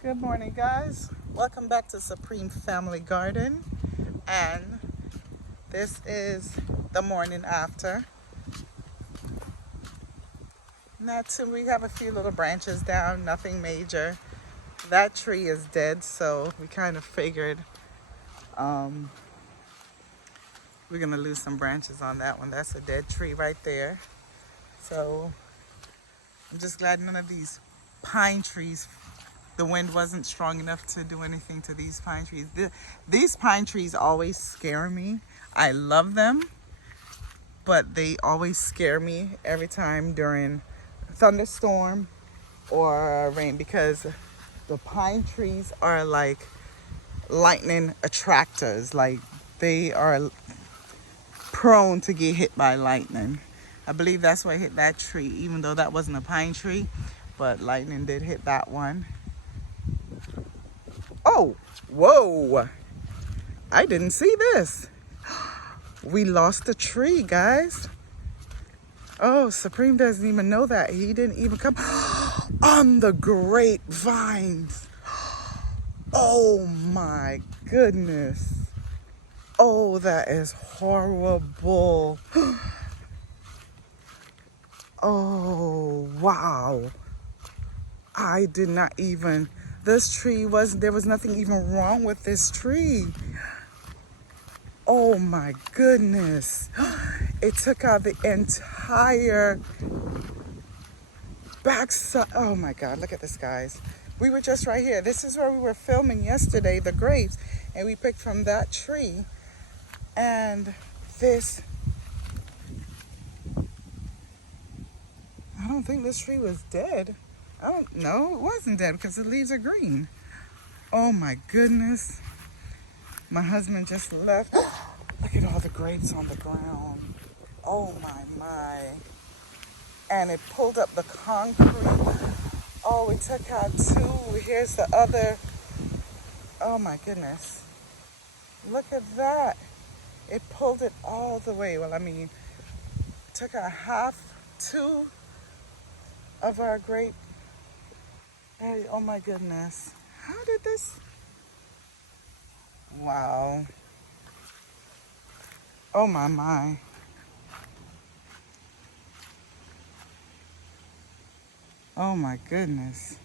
Good morning, guys. Welcome back to Supreme Family Garden. And this is the morning after. We have a few little branches down, nothing major. That tree is dead, so we kind of figured we're gonna lose some branches on that one. That's a dead tree right there. So I'm just glad none of these pine trees, the wind wasn't strong enough to do anything to these pine trees. These pine trees always scare me. I love them, but they always scare me every time during thunderstorm or rain, because the pine trees are like lightning attractors. Like, they are prone to get hit by lightning. I believe that's what hit that tree, even though that wasn't a pine tree, but lightning did hit that one. Oh, whoa. I didn't see this. We lost a tree, guys. Oh, Supreme doesn't even know that. He didn't even come on the grapevines. Oh my goodness. Oh, that is horrible. Oh, wow. I did not even, there was nothing even wrong with this tree. Oh my goodness. It took out the entire backside. Oh my God, look at this, guys. We were just right here. This is where we were filming yesterday, the grapes, and we picked from that tree. And this, I don't think this tree was dead. I don't know, it wasn't dead because the leaves are green. Oh my goodness. My husband just left. Look at all the grapes on the ground. Oh my. And it pulled up the concrete. Oh, we took out two. Here's the other. Oh my goodness. Look at that. It pulled it all the way. Well, I mean, took out two of our grape. Hey, oh my goodness. How did this? Wow. Oh my. Oh my goodness.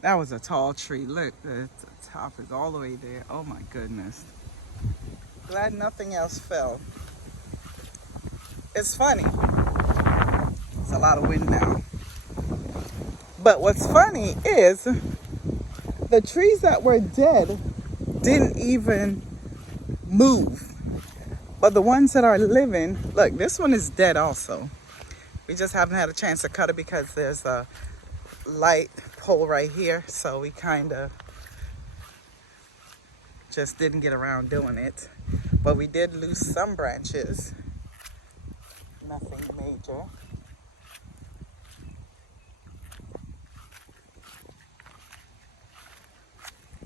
That was a tall tree. Look, the top is all the way there. Oh my goodness. Glad nothing else fell. It's funny. It's a lot of wind now. But what's funny is the trees that were dead didn't even move. But the ones that are living, look, this one is dead also. We just haven't had a chance to cut it because there's a light pole right here. So we kind of just didn't get around doing it. But we did lose some branches. Nothing major.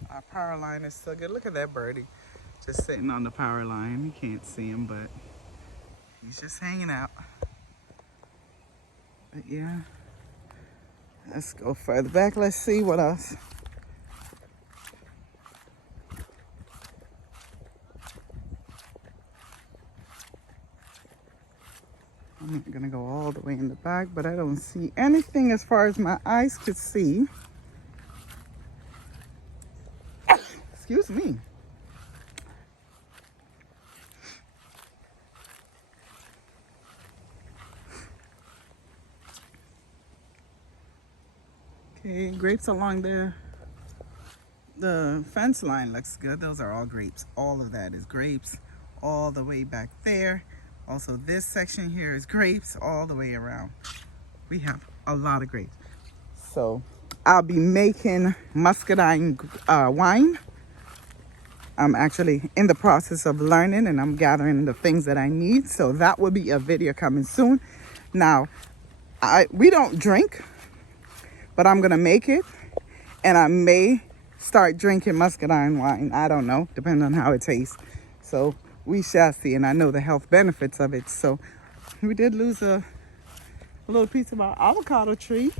Our power line is still good. Look at that birdie just sitting on the power line. You can't see him, but he's just hanging out. But yeah, let's go further back. Let's see what else. I'm not gonna go all the way in the back, but I don't see anything as far as my eyes could see. Excuse me. Okay, grapes along the fence line looks good. Those are all grapes. All of that is grapes all the way back there. Also, this section here is grapes all the way around. We have a lot of grapes. So I'll be making muscadine wine. I'm actually in the process of learning, and I'm gathering the things that I need. So that will be a video coming soon. Now, we don't drink, but I'm gonna make it, and I may start drinking muscadine wine. I don't know, depending on how it tastes. So we shall see, and I know the health benefits of it. So We did lose a little piece of our avocado tree.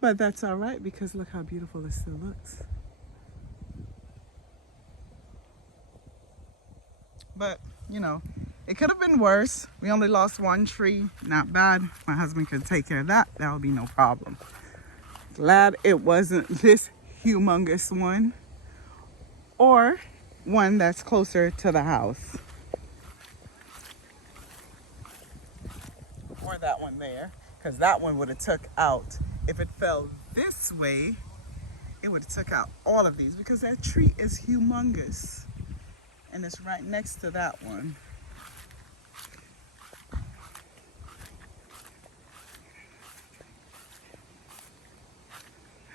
But that's all right because look how beautiful it still looks. But, you know, it could have been worse. We only lost one tree. Not bad. My husband could take care of that. That would be no problem. Glad it wasn't this humongous one or one that's closer to the house. Or that one there. Because that one would have took out, if it fell this way, it would have took out all of these because that tree is humongous. And it's right next to that one.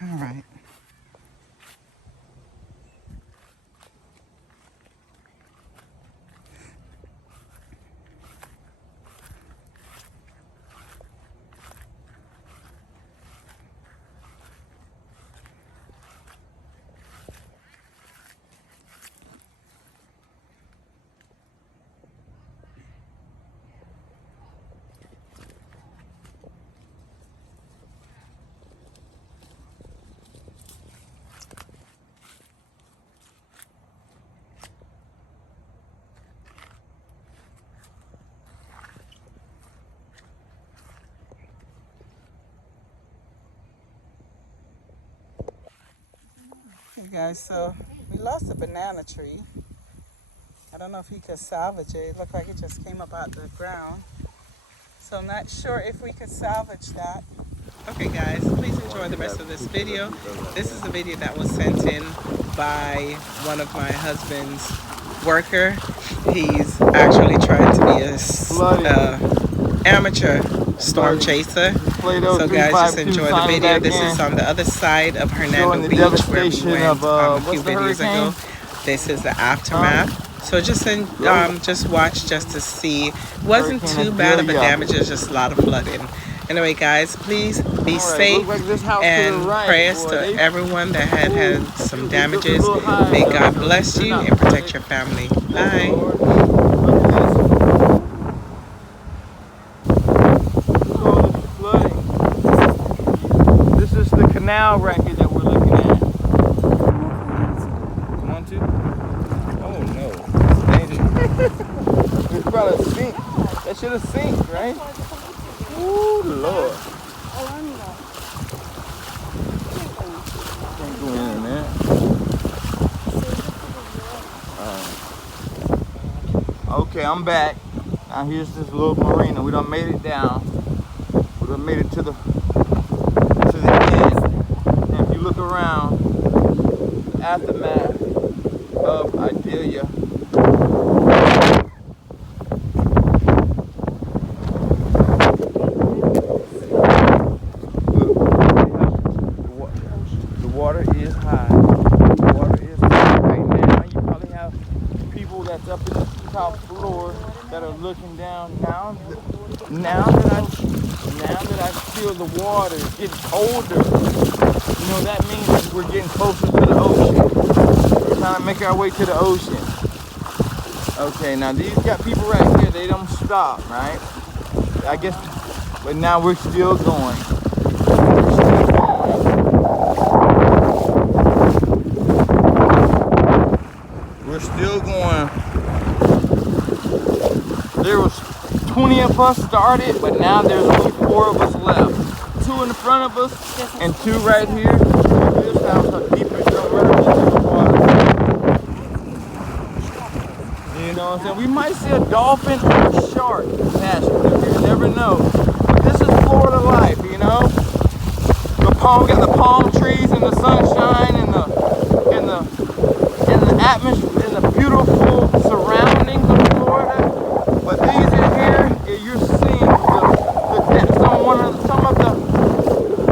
All right. Okay guys, so we lost a banana tree. I don't know if he could salvage it. It looked like it just came up out the ground. So I'm not sure if we could salvage that. Okay guys, please enjoy the rest of this video. This is a video that was sent in by one of my husband's worker. He's actually trying to be a amateur storm chaser. So guys, just enjoy the video. This is on the other side of Hernando Beach where we went a few videos ago. This is the aftermath. So just watch just to see. It wasn't too bad of a damage, it's just a lot of flooding. Anyway guys, please be safe and prayers to everyone that had some damages. May God bless you and protect your family. Bye. Canal record that we're looking at. You want to? Oh no, it's dangerous. It's probably sink. That should have sink, right? Ooh, Lord. Can't go in there. Okay, I'm back. Now here's this little marina. We done made it down. We done made it to the end. And if you look around, aftermath of Idalia. The water is high. The water is high right now. You probably have people that's up in the top floor that are looking down. Now that I feel the water is getting colder, you know, that means that we're getting closer to the ocean. We're trying to make our way to the ocean. Okay, now these got people right here, they don't stop, right? I guess, but now we're still going. We're still going. There was 20 of us started, but now there's only 4 of us left. 2 in the front of us and 2 right here. This house how deep it's going into the water. You know what I'm saying? We might see a dolphin or a shark passing through here. You never know. But this is Florida life, you know? We got the palm trees and the sunshine and the atmosphere and the beautiful surroundings of Florida. But these in here, you're seeing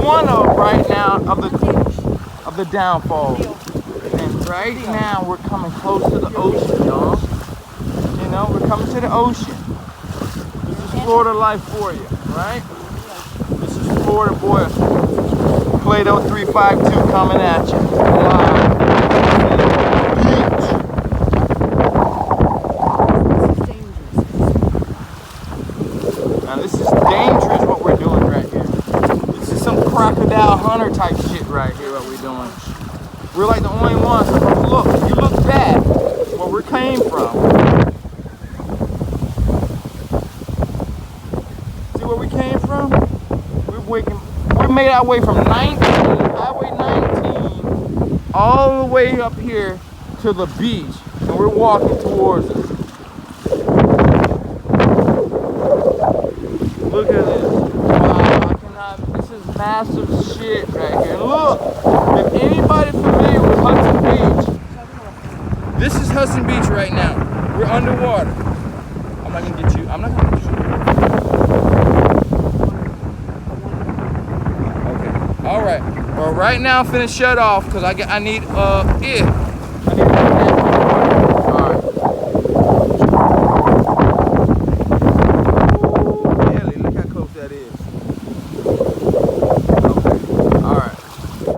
one of right now of the downfall. And right now we're coming close to the ocean, y'all. You know, we're coming to the ocean. This is Florida life for you, right? This is Florida boy. Play-Doh 352 coming at you. Live. hunter type shit right here, what we're doing. We're like the only ones. Look, if you look back where we came from. See where we came from? We made our way from Highway 19, all the way up here to the beach, and we're walking towards it. Look at this. Wow, I cannot, this is massive shit right here. Look, if anybody familiar with Hudson Beach, this is Hudson Beach right now. We're underwater. I'm not gonna get you. I'm not gonna get you. Okay. All right. Well, right now I'm finna shut off because I need